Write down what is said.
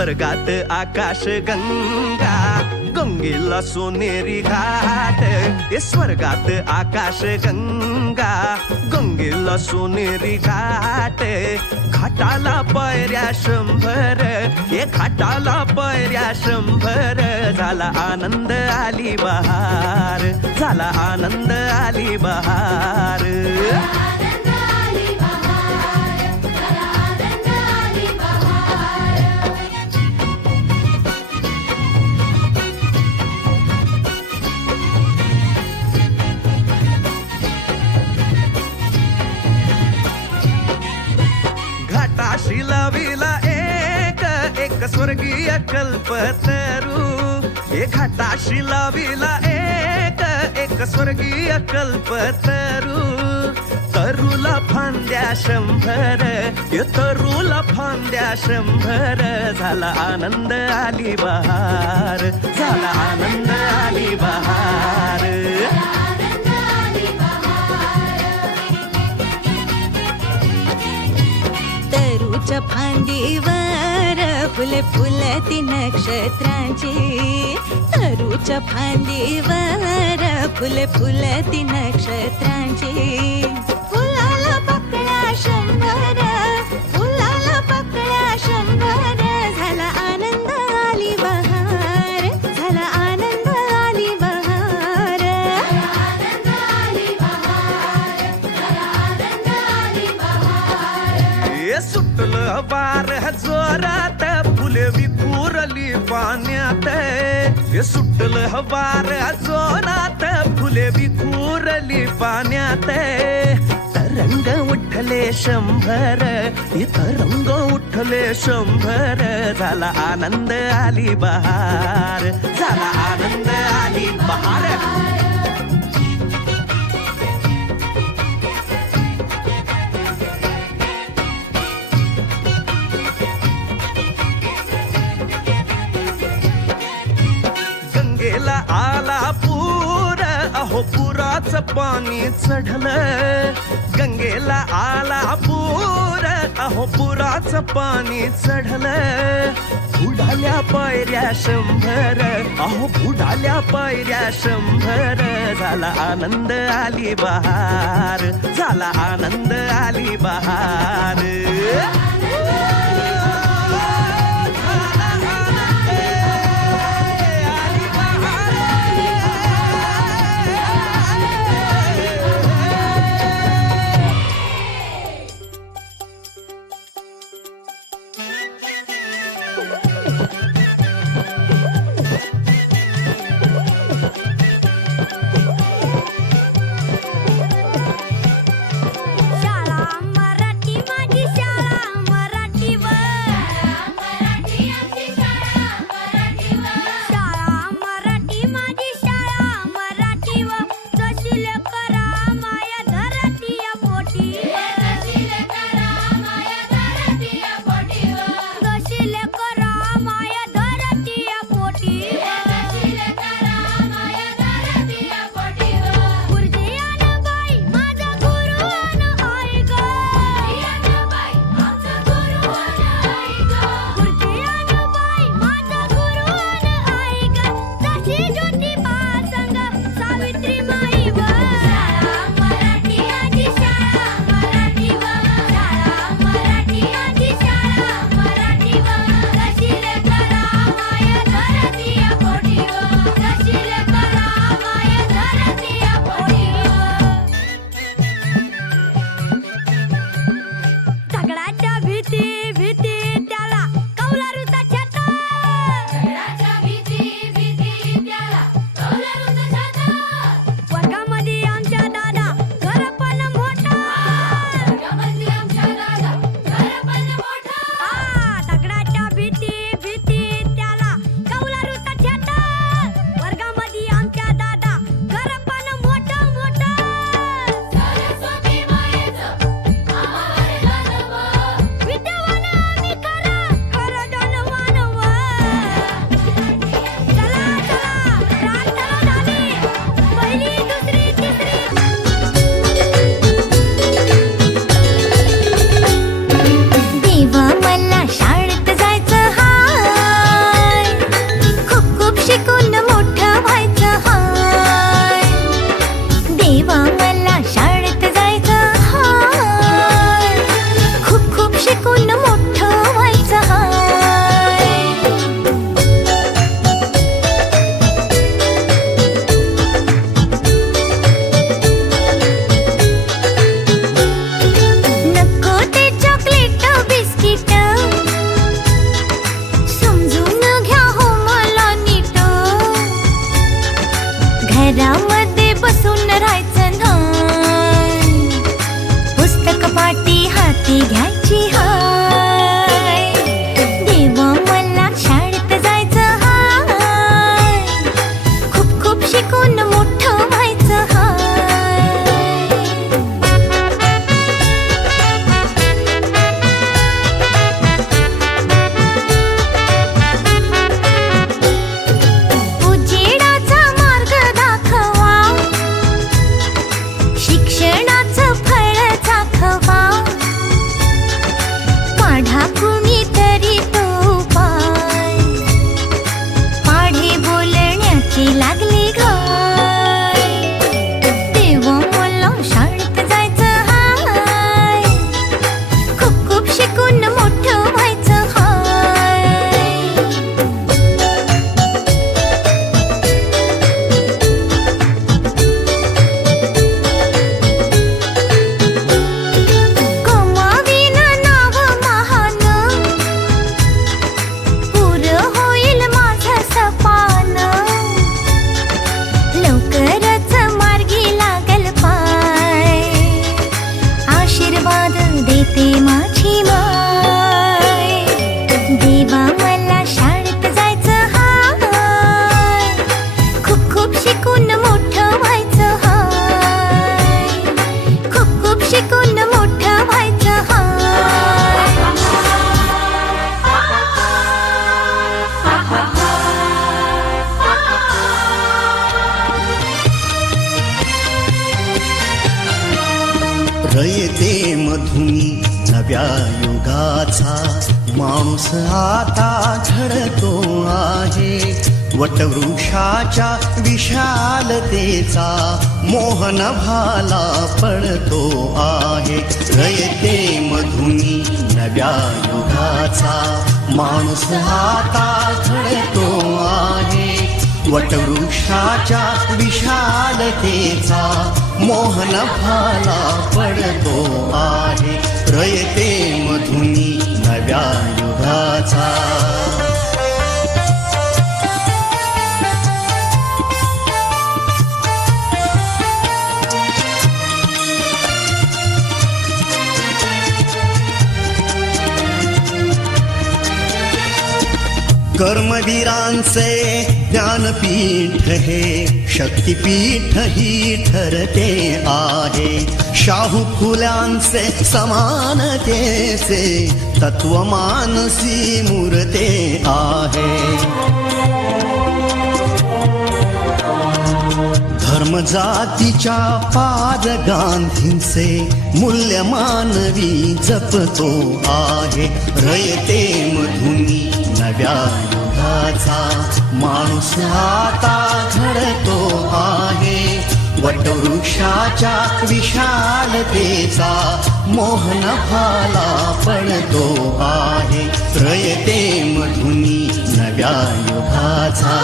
स्वर्गात आकाश गंगा, गंगेला सोनेरी घाट. स्वर्गात आकाश गंगा, गंगेला सोनेरी घाट. घाटाला पायऱ्या 100, घाटाला पायऱ्या 100. झाला आनंद आली बहार, झाला आनंद आली बहार. घाटाशी लाविला एक स्वर्गीय कल्पतरू. घाटाशी लाविला एक स्वर्गीय कल्पतरू. तरुला फांद्या 100, तरुला फांद्या 100. झाला आनंद आली बहार, झाला आनंद आली बहार. तरूच्या फांदीवर फुले फुलती नक्षत्रांची. तरूच्या फांदीवर फुले फुलती नक्षत्रांची. फुलाला पकड्या 100, फुलाला पकड्या 100. झाला आनंद आली बहार, झाला आनंद आली बहार. सुटलं वार जोरात, फुले विखुरली पाण्यात. सुटलं वार जोरात, फुले विखुरली पाण्यात. तरंग उठले 100, तरंग उठले 100. झाला आनंद आली बहार, झाला आनंद आली बहार. गंगेला आला पूर, अहो पुराचं पाणी चढलं. गंगेला आला पूर, अहो पुराचं पाणी चढलं. बुडाल्या पायऱ्या 100, अहो बुडाल्या पायऱ्या 100. झाला आनंद आली बहार, झाला आनंद आली बहार. शाळा मराठी माझी शाळा. कुणीतरी तो उपाय, पाढे बोलण्याची लागली घाय. तेव्हा मला शाळेत जायचं हाय, खूप खूप शिकून मोठं व्हायचं हाय. कमावीन नाव महान, पुरं होईल माझं सपान. लवकरच मार्गी लागल पाय, आशीर्वाद देते माझी माय. देवा मला शाळेत जायचं हाय, खूप खूप शिकून मोठं व्हायचं हाय. खूप खूप शिकून मोठं व्हायचं हाय. रयते मधुनी नव्या युगाचा माणूस आता घडतो आहे. वटवृक्षाच्या विशालतेचा मोहन भाला पडतो आहे. रयते मधुनी नव्या युगाचा माणूस आता घडतो आहे. वटवृक्षाच्या विशालतेचा मोहन भाला पडतो आहे. रयते मधुनी नव्या युगाचा. कर्मवीरांचे ज्ञानपीठ हे शक्तिपीठ ही ठरते आहे. शाहू फुल्यांचे समानतेचे तत्व मानसी मूर्ते आहे. धर्म जातीच्या पाद गांधींचे मूल्य मानवी जपतो आहे. रयते मधुनी नव्या युगाचा माणूस आता घडतो आहे. वटवृक्षाच्या विशालतेचा मोहन भाला पडतो आहे. रयते मधुनी नव्या युगाचा.